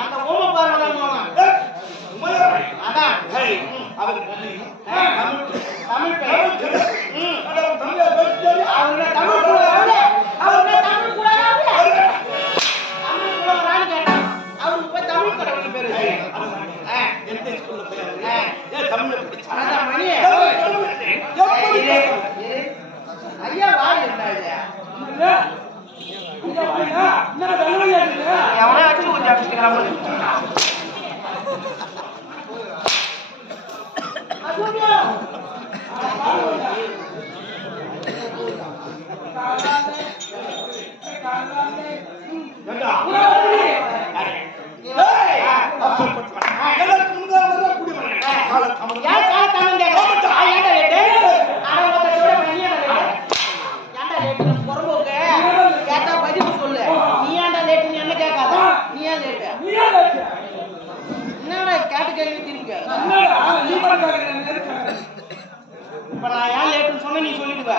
அந்த ஓம பார்வதான் அதான் தமிழ் ஐயா வாய் எவனா வச்சு இப்ப நான் ஏன் லேட்டுன்னு சொன்ன நீ சொல்லிடுவ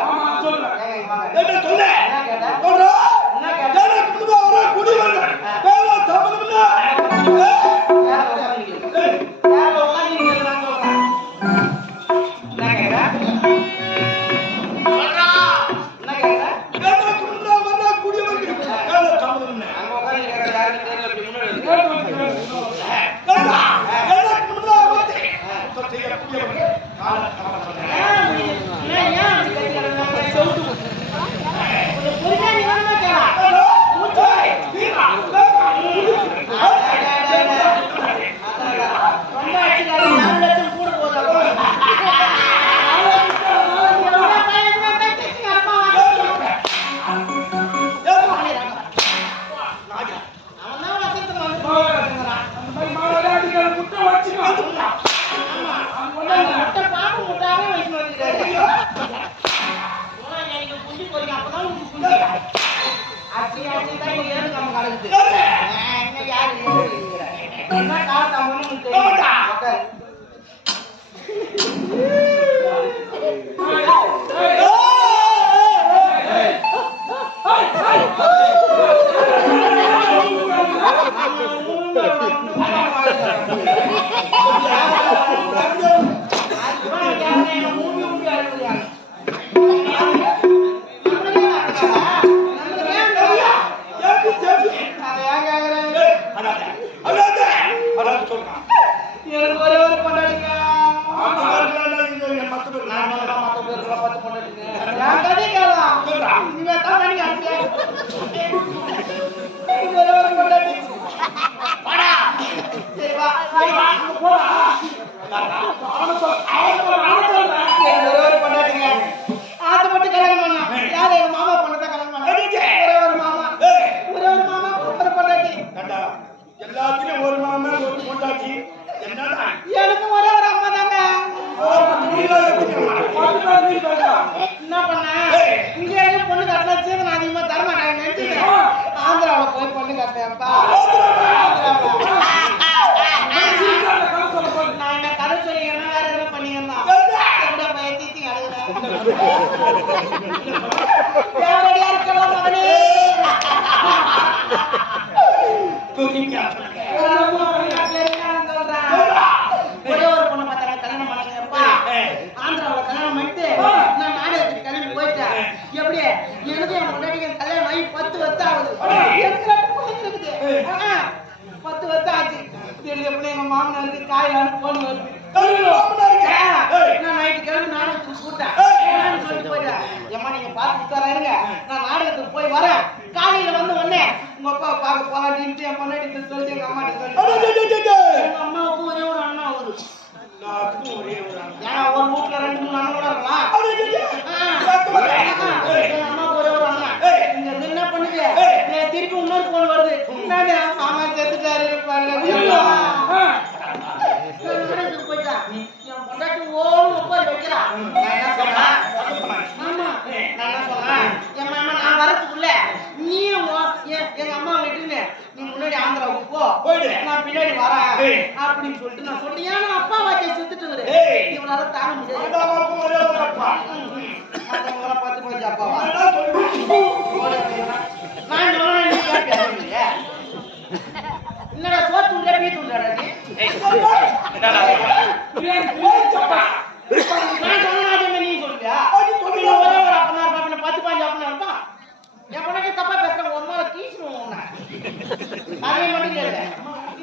அதே மட்டும் கேளு.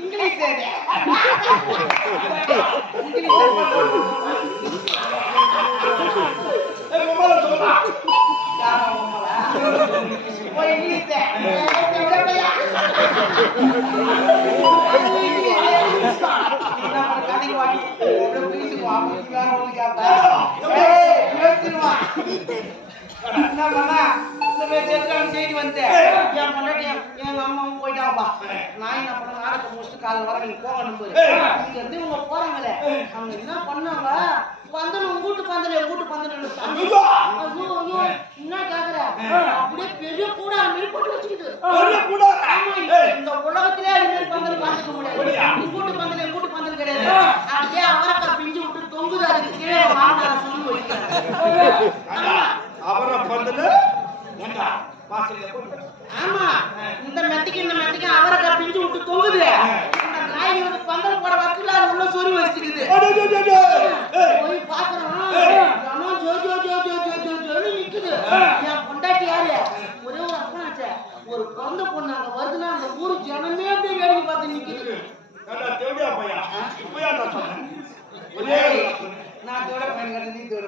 இங்கிலீஷ் கேளு. செய்தி வந்து என் பொண்டாட்டி எங்க அம்மாவும் போயிட்டாங்கப்பா. நான் என்ன பண்ண நாடகத்தை முடிச்சுட்டு காலையில் வர நீங்க போக நம்புது இங்க இருந்து இவங்க போறாங்களே அவங்க என்ன பண்ணாங்க பந்தல் கூட்டு பந்தல் என்ன கேக்குற அப்படியே பெரிய கூட மேல் போட்டு வச்சுக்கிட்டு இந்த உலகத்திலே அது மாதிரி பந்தல் பார்த்துக்க முடியாது. கூட்டு பந்தல் கிடையாது. அப்படியே அவரக்காய் பிஞ்சு விட்டு தொங்குது. அதுக்கு கீழே மாமனார் சொல்லி வைக்கிறாங்க. ஆமா இந்த மெத்திக்கு அவரக்காய் பிஞ்சு விட்டு தொங்குது. நாய் வந்து பந்தல் போட வச்சுல அது உள்ள சொறி வச்சுக்குது. போய் பாக்குறோம் நிக்குது. என் பொண்டாட்டி யாரு ஒரே ஒரு அப்பனாச்ச ஒரு பிறந்த பொண்ணு அங்க வருதுன்னா அந்த ஊரு ஜனமே அப்படியே வேடிக்கை பார்த்து நிக்குது. நான் தோட பையன் நீ தோட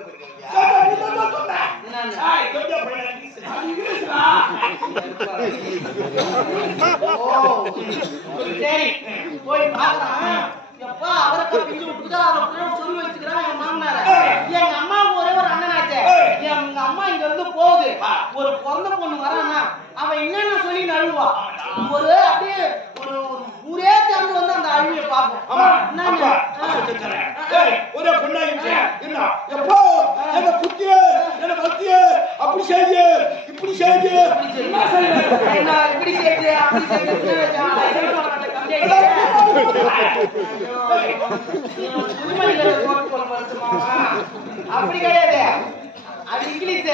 சரி போய் பாக்குறான். எப்பா அவருக்கு பிஞ்சு விட்டுதா அவரை சொல்லி வச்சுக்கிறான் என் மாமனார. எங்க அம்மாவுக்கு ஒரே ஒரு அண்ணனாச்சே. எங்க அம்மா இங்க இருந்து போகுது. ஒரு பிறந்த பொண்ணு வரானா அவன் என்னென்ன சொல்லி நழுவா. ஒரு அப்படியே ஒரு ஊரே சேர்ந்து வந்து அந்த அழுவிய பார்க்கும். ஒரே பொண்ணாயிடுச்சு எப்போ என்ன புத்திய என்ன பத்திய அப்படி செய்து இப்படி செய்து இப்படி செய்து அப்படி செய்து அப்படி கிடையாது. அது இங்கிலீஷ்